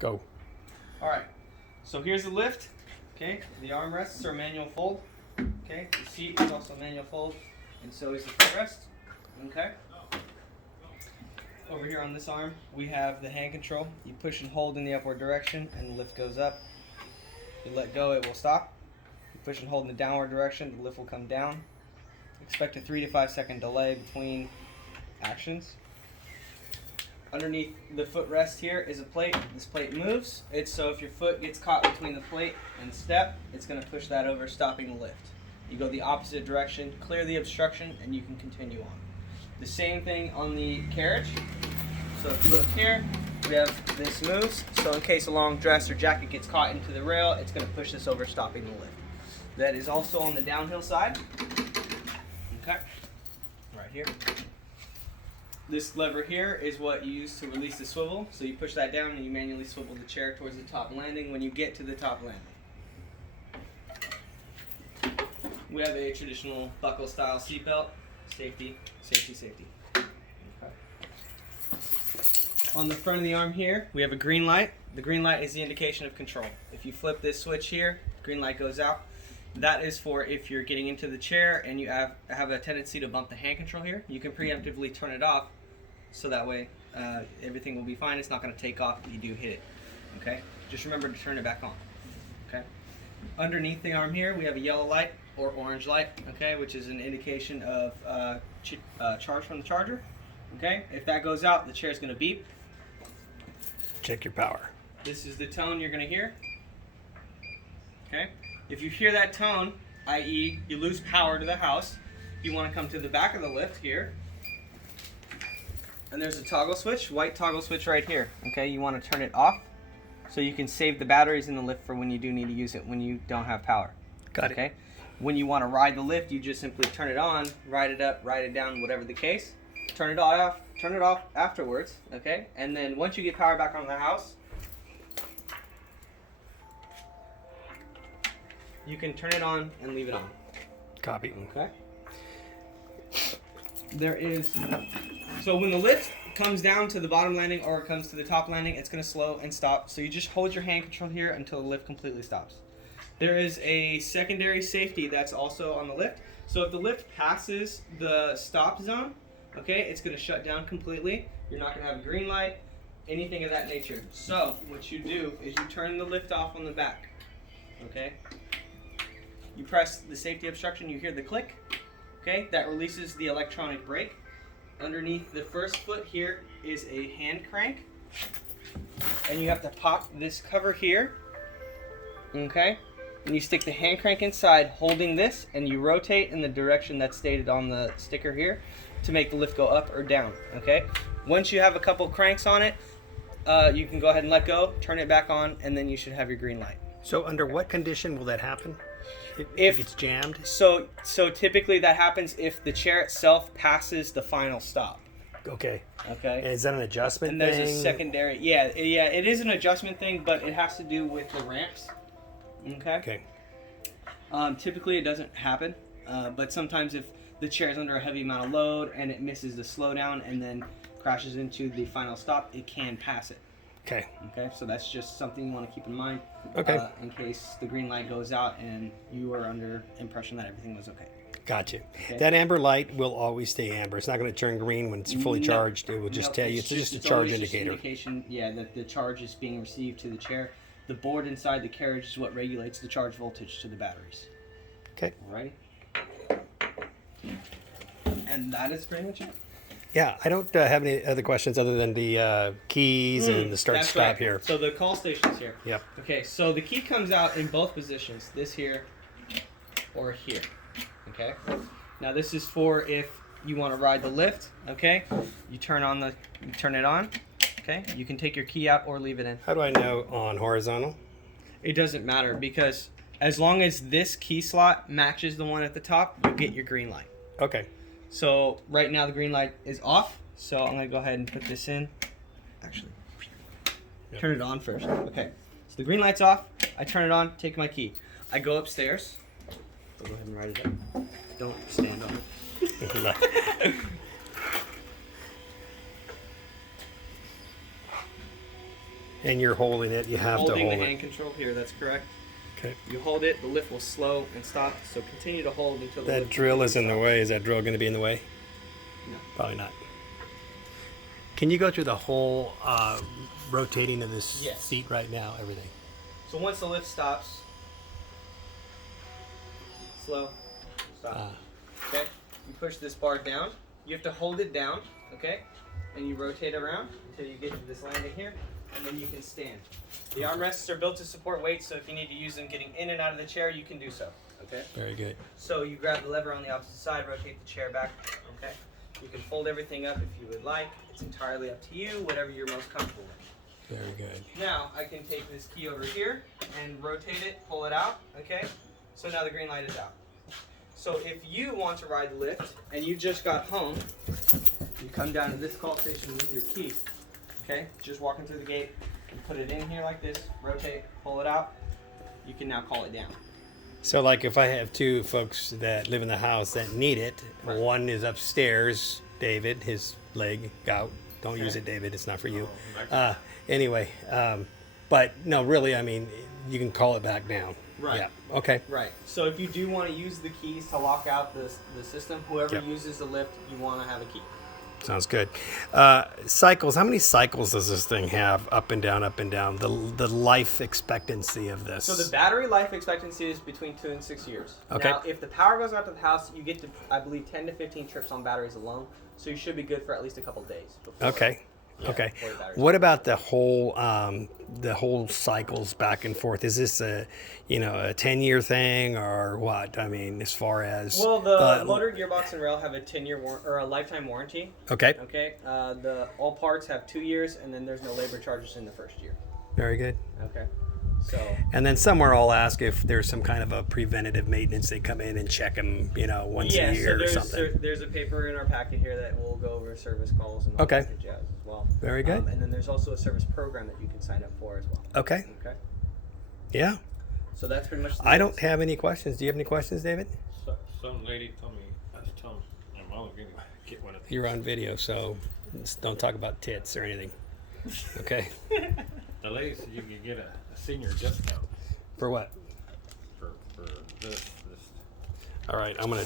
Go. All right. So here's the lift. Okay. The armrests are manual fold. Okay. The seat is also manual fold, and so is the footrest. Okay. Over here on this arm, we have the hand control. You push and hold in the upward direction, and the lift goes up. You let go, it will stop. You push and hold in the downward direction, the lift will come down. Expect a 3 to 5 second delay between actions. Underneath the footrest here is a plate. This plate moves. It's so if your foot gets caught between the plate and the step, it's going to push that over, stopping the lift. You go the opposite direction, clear the obstruction, and you can continue on. The same thing on the carriage. So if you look here, we have this moves. So in case a long dress or jacket gets caught into the rail, it's going to push this over, stopping the lift. That is also on the downhill side. Okay, right here. This lever here is what you use to release the swivel. So you push that down and you manually swivel the chair towards the top landing when you get to the top landing. We have a traditional buckle style seatbelt. Safety, safety, safety. Okay. On the front of the arm here, we have a green light. The green light is the indication of control. If you flip this switch here, green light goes out. That is for if you're getting into the chair and you have a tendency to bump the hand control here. You can preemptively turn it off, so that way everything will be fine. It's not going to take off if you do hit it. Okay? Just remember to turn it back on. Okay? Underneath the arm here, we have a yellow light or orange light, okay, which is an indication of charge from the charger. Okay? If that goes out, the chair is going to beep. Check your power. This is the tone you're going to hear. Okay? If you hear that tone, i.e. you lose power to the house, you want to come to the back of the lift here. And there's a toggle switch, white toggle switch right here. Okay, you want to turn it off so you can save the batteries in the lift for when you do need to use it when you don't have power. Got it. Okay? When you want to ride the lift, you just simply turn it on, ride it up, ride it down, whatever the case. Turn it off afterwards, okay? And then once you get power back on the house, you can turn it on and leave it on. Copy. Okay. So when the lift comes down to the bottom landing or it comes to the top landing, it's going to slow and stop. So you just hold your hand control here until the lift completely stops. There is a secondary safety that's also on the lift. So if the lift passes the stop zone, okay, it's going to shut down completely. You're not going to have a green light, anything of that nature. So what you do is you turn the lift off on the back. Okay. You press the safety obstruction, you hear the click, okay? That releases the electronic brake. Underneath the first foot here is a hand crank, and you have to pop this cover here, okay? And you stick the hand crank inside, holding this, and you rotate in the direction that's stated on the sticker here to make the lift go up or down, okay? Once you have a couple cranks on it, you can go ahead and let go, turn it back on, and then you should have your green light. So under what condition will that happen? If it's jammed? So typically that happens if the chair itself passes the final stop. Okay. Okay. And is that an adjustment And there's thing? a secondary, yeah, it is an adjustment thing, but it has to do with the ramps. Okay. Okay. Typically it doesn't happen, but sometimes if the chair is under a heavy amount of load and it misses the slowdown and then crashes into the final stop, it can pass it. Okay. Okay, so that's just something you want to keep in mind. Okay. In case the green light goes out and you are under impression that everything was okay. Gotcha. Okay. That amber light will always stay amber. It's not going to turn green when it's fully charged. It will just tell you. It's just a charge indicator. Just an indication, yeah, that the charge is being received to the chair. The board inside the carriage is what regulates the charge voltage to the batteries. Okay. Alrighty. And that is pretty much it. Yeah, I don't have any other questions other than the keys and the start-stop right. here. So the call station's here. Yep. Okay, so the key comes out in both positions, this here or here. Okay. Now this is for if you want to ride the lift. Okay. You turn it on. Okay. You can take your key out or leave it in. How do I know on horizontal? It doesn't matter because as long as this key slot matches the one at the top, you get your green light. Okay. So right now the green light is off. So I'm going to go ahead and put this in. Actually, turn it on first. Okay. So the green light's off. I turn it on, take my key. I go upstairs. I'll go ahead and write it up. Don't stand on it. And you're holding it. You have to Holding hold the it. hand control here, that's correct. Okay. You hold it, the lift will slow and stop, so continue to hold until the That lift drill is in the stops. way. Is that drill going to be in the way? No. Probably not. Can you go through the whole rotating of this Yes. seat right now? Everything. So once the lift stops, slow, stop. Okay? You push this bar down. You have to hold it down, okay? And you rotate around until you get to this landing here, and then you can stand. The armrests are built to support weight, so if you need to use them getting in and out of the chair, you can do so, okay? Very good. So you grab the lever on the opposite side, rotate the chair back, okay? You can fold everything up if you would like. It's entirely up to you, whatever you're most comfortable with. Very good. Now I can take this key over here and rotate it, pull it out, okay? So now the green light is out. So if you want to ride the lift and you just got home, you come down to this call station with your key, okay? Just walking through the gate, you put it in here like this, rotate, pull it out, you can now call it down. So, like, if I have two folks that live in the house that need it, Right. one is upstairs, David, his leg out. Don't use it, David. It's not for you. Anyway, but no, really, I mean, you can call it back down. Right. Yeah. Okay. Right. So if you do want to use the keys to lock out the system, whoever Yep. uses the lift, you want to have a key. Sounds good. Cycles. How many cycles does this thing have? Up and down, up and down. The life expectancy of this. So the battery life expectancy is between 2 and 6 years. Okay. Now, if the power goes out to the house, you get to, I believe, 10 to 15 trips on batteries alone. So you should be good for at least a couple days. Before, Okay. yeah, Okay. before the battery's What about the whole cycles back and forth? Is this a 10-year thing or what? I mean, as far as Well, the motor, gearbox, and rail have a 10-year or a lifetime warranty. Okay. Okay. All parts have 2 years, and then there's no labor charges in the first year. Very good. Okay. So. And then somewhere I'll ask if there's some kind of a preventative maintenance. They come in and check them, once a year or something. There's a paper in our packet here that will go over service calls and all Okay. that jazz as well. Very good. And then there's also a service program that you can sign up for as well. Okay. Okay. Yeah. So that's pretty much. I don't have any questions. Do you have any questions, David? Some lady told me, I'm only going to get one of these. You're on video, so just don't talk about tits or anything. Okay. The lady said you could get a senior discount For what? for this. All right. I'm gonna.